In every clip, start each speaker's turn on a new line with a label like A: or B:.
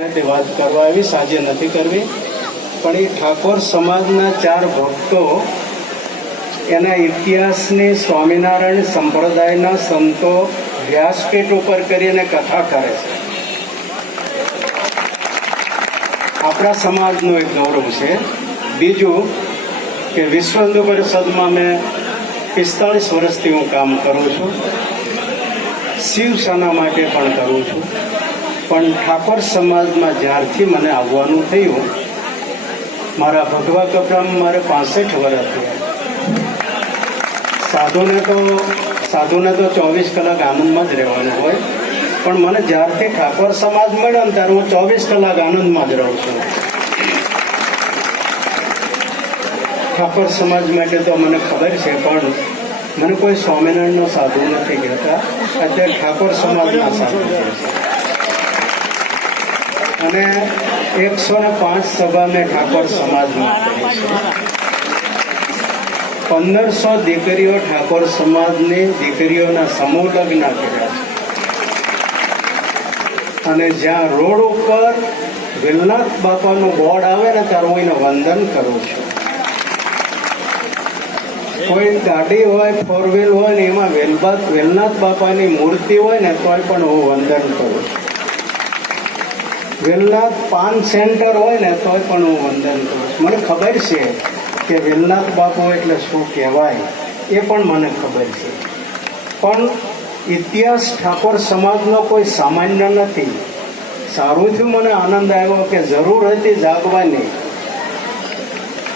A: વાત કરવા આવી, સાંજે નથી કરવી. પણ એ ઠાકોર સમાજના ચાર ભક્તો એના ઇતિહાસની સ્વામિનારાયણ સંપ્રદાયના સંતો વ્યાસપીઠ ઉપર કરીને કથા કરે છે. આપણા સમાજનું એક ગૌરવ છે. બીજું કે વિશ્વ હિન્દુ પરિષદમાં મેં પિસ્તાળીસ વર્ષથી હું કામ કરું છું. શિવસેના માટે પણ કરું છું. પણ ઠાકોર સમાજમાં જ્યારથી મને આવવાનું થયું, મારા ભગવા કપડામાં મારે પાસઠ વર્ષ થયા સાધુને તો સાધુને તો ચોવીસ કલાક આનંદમાં જ રહેવાનું હોય, પણ મને જ્યારથી ઠાકોર સમાજ મળ્યો ને ત્યારે હું ચોવીસ કલાક આનંદમાં જ રહું છું. ઠાકોર સમાજ માટે તો મને ખબર છે, પણ મને કોઈ સ્વામિનારાયણનો સાધુ નથી કહેતા. અત્યારે ઠાકોર સમાજના સાધુ છે. અને એકસો ને પાંચ સભા મેં ઠાકોર સમાજમાં પંદરસો દીકરીઓ ઠાકોર સમાજની દીકરીઓના સમૂહ લગ્ન કર્યા છે. અને જ્યાં રોડ ઉપર વેલનાથ બાપાનું બોર્ડ આવે ને ત્યારે હું એને વંદન કરું છું. કોઈ ગાડી હોય ફોર વ્હીલ હોય ને એમાં વેલબાદ વેલનાથ બાપાની મૂર્તિ હોય ને તોય પણ હું વંદન કરું છું. વેલનાથ પાન સેન્ટર હોય ને તોય પણ હું વંદન કરું છું. મને ખબર છે કે વેલનાથ બાપુ એટલે શું કહેવાય એ પણ મને ખબર છે. પણ ઇતિહાસ ઠાકોર સમાજનો કોઈ સામાન્ય નથી. સારું થયું મને આનંદ આવ્યો કે જરૂર હતી જાગવાની.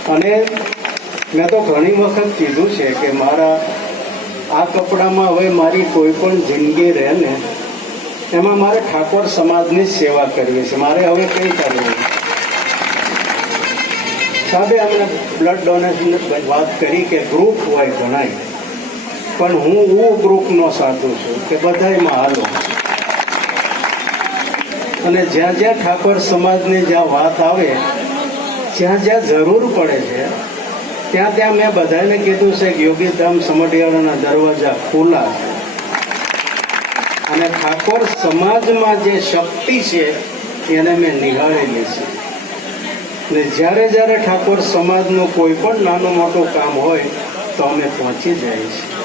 A: અને મેં તો ઘણી વખત કીધું છે કે મારા આ કપડામાં હવે મારી કોઈ પણ જિંદગી રહે ને એમાં મારે ઠાકોર સમાજની સેવા કરવી છે. મારે હવે કઈ કરવી સાહેબે અમને બ્લડ ડોનેશન વાત કરી કે ગ્રુપ હોય ઘણાય. પણ હું હું ગ્રુપનો સાધુ છું કે બધાયમાં હાલો. અને જ્યાં જ્યાં ઠાકોર સમાજની જ્યાં વાત આવે, જ્યાં જ્યાં જરૂર પડે છે, ત્યાં ત્યાં મેં બધાને કીધું છે કે યોગીધામ સમઢિયાળાના દરવાજા ખુલ્લા છે. અને ઠાકોર સમાજમાં જે શક્તિ છે, એને મેં નિહાળેલી છે. ને જ્યારે જ્યારે ઠાકોર સમાજનું કોઈ પણ નાનું મોટું કામ હોય, તો અમે પહોંચી જાય છીએ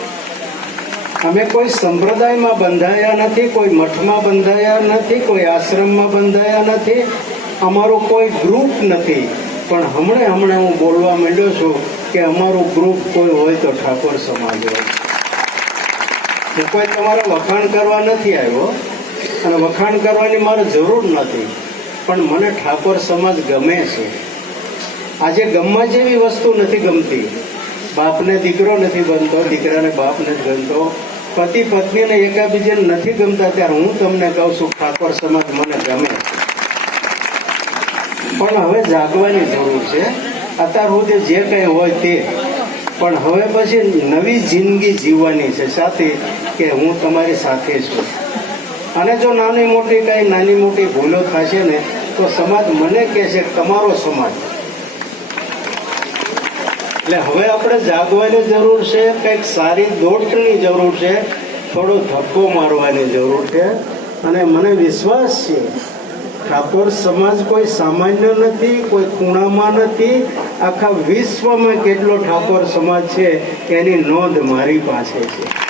A: અમે કોઈ સંપ્રદાયમાં બંધાયા નથી, કોઈ મઠમાં બંધાયા નથી, કોઈ આશ્રમમાં બંધાયા નથી, અમારું કોઈ ગ્રુપ નથી. પણ હમણે હમણે હું બોલવા માંડ્યો છું કે અમારું ગ્રુપ કોઈ હોય તો ઠાકોર સમાજ હોય. હું કોઈ તમારા વખાણ કરવા નથી આવ્યો અને વખાણ કરવાની મારે જરૂર નથી. પણ મને ઠાકોર સમાજ ગમે છે. આજે ગમવા જેવી વસ્તુ નથી ગમતી. બાપને દીકરો નથી બનતો, દીકરાને બાપ નથી ગમતો પતિ પત્નીને એકાબીજાને નથી ગમતા ત્યારે હું તમને કહું છું, ઠાકોર સમાજ મને ગમે પણ હવે જાગવાની જરૂર છે. અત્યાર સુધી જે કંઈ હોય તે. પણ હવે પછી નવી જિંદગી જીવવાની છે, સાથે કે હું તમારી સાથે છું. અને જો નાની મોટી કાંઈ નાની મોટી ભૂલો થશે ને, તો સમાજ મને કહેશે તમારો સમાજ. એટલે હવે આપણે જાગવાની જરૂર છે, કંઈક સારી દોટની જરૂર છે, થોડો ધક્કો મારવાની જરૂર છે. અને મને વિશ્વાસ છે, ઠાકોર સમાજ કોઈ સામાન્ય નથી, કોઈ ખૂણામાં નથી આખા વિશ્વમાં કેટલો ઠાકોર સમાજ છે, એની નોંધ મારી પાસે છે.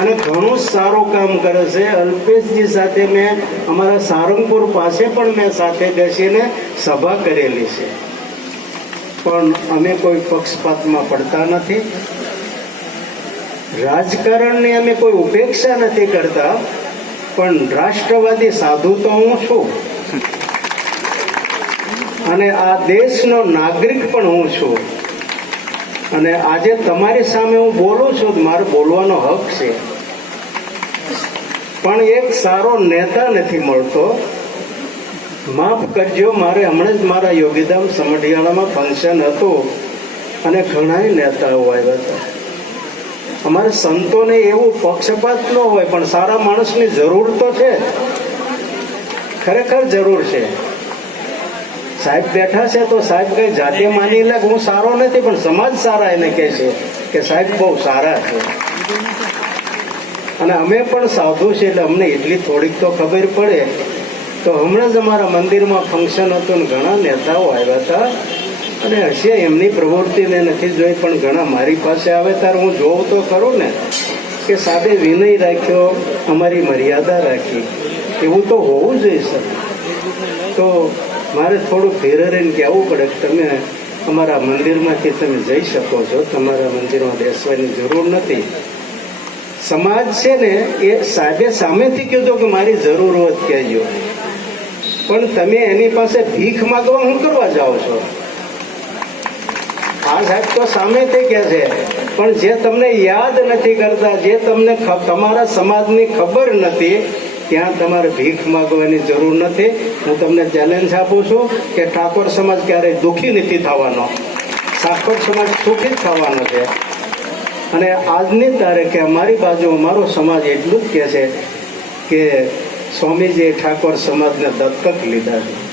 A: અને ઘણું સારું કામ કરે છે. અલ્પેશજી સાથે મેં, અમારા સારંગપુર પાસે પણ મેં સાથે બેસીને સભા કરેલી છે. પણ અમે કોઈ પક્ષપાતમાં પડતા નથી. રાજકારણની અમે કોઈ ઉપેક્ષા નથી કરતા. પણ રાષ્ટ્રવાદી સાધુ તો હું છું. અને આ દેશનો નાગરિક પણ હું છું. અને આજે તમારી સામે હું બોલું છું મારો બોલવાનો હક છે. પણ એક સારો નેતા નથી મળતો. માફ કરજો, મારે હમણાં જ મારા યોગીધામ સમઢિયાળામાં ફંક્શન હતું અને ઘણા નેતાઓ આવ્યા હતા. અમારે સંતોને એવું પક્ષપાત ન હોય, પણ સારા માણસની જરૂર તો છે. ખરેખર જરૂર છે. સાહેબ બેઠા છે તો સાહેબ કઈ જાતે માની લે હું સારો નથી, પણ સમાજ સારા એને કહે છે કે સાહેબ બહુ સારા છે. અને અમે પણ સાધુ છે એટલે અમને એટલી થોડીક તો ખબર પડે. તો હમણાં જ અમારા મંદિરમાં ફંક્શન હતું ને ઘણા નેતાઓ આવ્યા હતા. અને હશે એમની પ્રવૃત્તિને નથી જોઈ, પણ ઘણા મારી પાસે આવે ત્યારે હું જોઉં તો ખરું ને કે સાદે વિનય રાખ્યો, અમારી મર્યાદા રાખી. એવું તો હોવું જોઈએ સર તો મારે થોડું ધીરે રહીને કહેવું પડે કે તમે અમારા મંદિરમાંથી તમે જઈ શકો છો. તમારા મંદિરમાં બેસવાની જરૂર નથી. સમાજ છે ને એ સાહેબે સામેથી કીધું કે મારી જરૂર હોત કહેજો પણ તમે એની પાસે ભીખ માગવા હું કરવા જાઓ છો? આ સાહેબ, તો સામેથી કહે છે. પણ જે તમને યાદ નથી કરતા, જે તમને તમારા સમાજની ખબર નથી ત્યાં તમારે ભીખ માગવાની જરૂર નથી. હું તમને ચેલેન્જ આપું છું કે ઠાકોર સમાજ ક્યારેય દુઃખી નથી થવાનો. ઠાકોર સમાજ સુખી જ થવાનો છે. અને આજની તારીખે અમારી બાજુ અમારો સમાજ એટલું જ કહે છે કે સ્વામીજીએ ઠાકોર સમાજને દત્તક લીધા છે.